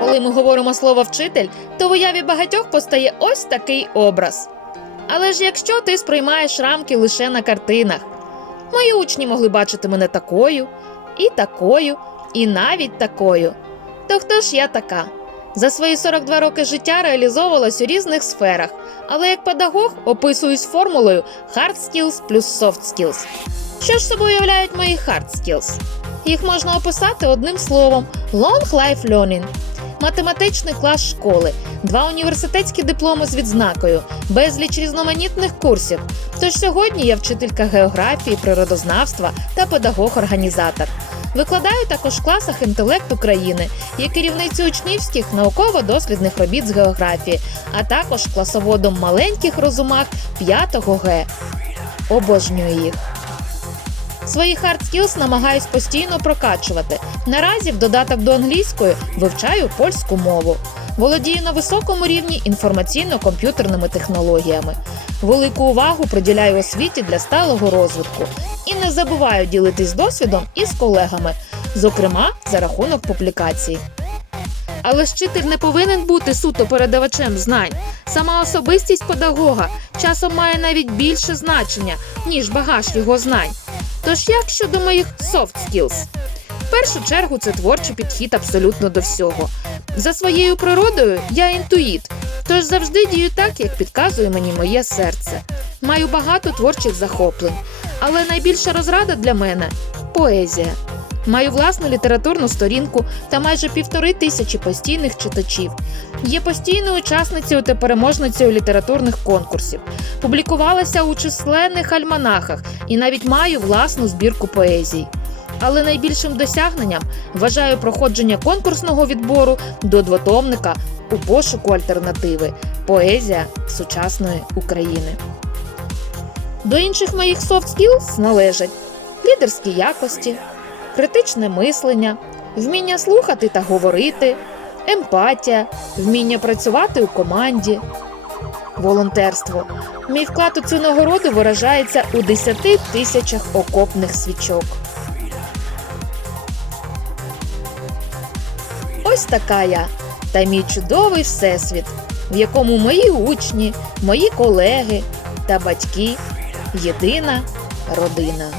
Коли ми говоримо слово вчитель, то в уяві багатьох постає ось такий образ. Але ж якщо ти сприймаєш рамки лише на картинах, мої учні могли бачити мене такою, і такою, і навіть такою. То хто ж я така? За свої 42 роки життя реалізовувалась у різних сферах, але як педагог описуюсь формулою hard skills плюс soft skills. Що ж собою являють мої hard skills? Їх можна описати одним словом long life learning. Математичний клас школи, два університетські дипломи з відзнакою, безліч різноманітних курсів. Тож сьогодні я вчителька географії, природознавства та педагог-організатор. Викладаю також в класах інтелект України, є керівницю учнівських науково-дослідних робіт з географії, а також класоводом маленьких розумах 5 Г. Обожнюю їх. Свої hard skills намагаюсь постійно прокачувати. Наразі в додаток до англійської вивчаю польську мову. Володію на високому рівні інформаційно-комп'ютерними технологіями. Велику увагу приділяю освіті для сталого розвитку і не забуваю ділитись досвідом із колегами, зокрема за рахунок публікацій. Але ж не повинен бути суто передавачем знань. Сама особистість педагога часом має навіть більше значення, ніж багаж його знань. Тож як щодо моїх soft skills? В першу чергу це творчий підхід абсолютно до всього. За своєю природою я інтуїт, тож завжди дію так, як підказує мені моє серце. Маю багато творчих захоплень, але найбільша розрада для мене поезія. Маю власну літературну сторінку та майже півтори тисячі постійних читачів. Є постійною учасницею та переможницею літературних конкурсів. Публікувалася у численних альманахах і навіть маю власну збірку поезій. Але найбільшим досягненням вважаю проходження конкурсного відбору до двотомника у пошуку альтернативи Поезія сучасної України. До інших моїх soft skills належать лідерські якості, критичне мислення, вміння слухати та говорити, емпатія, вміння працювати у команді, волонтерство. Мій вклад у цю нагороду виражається у 10 тисячах окопних свічок. Ось така я та мій чудовий всесвіт, в якому мої учні, мої колеги та батьки єдина родина.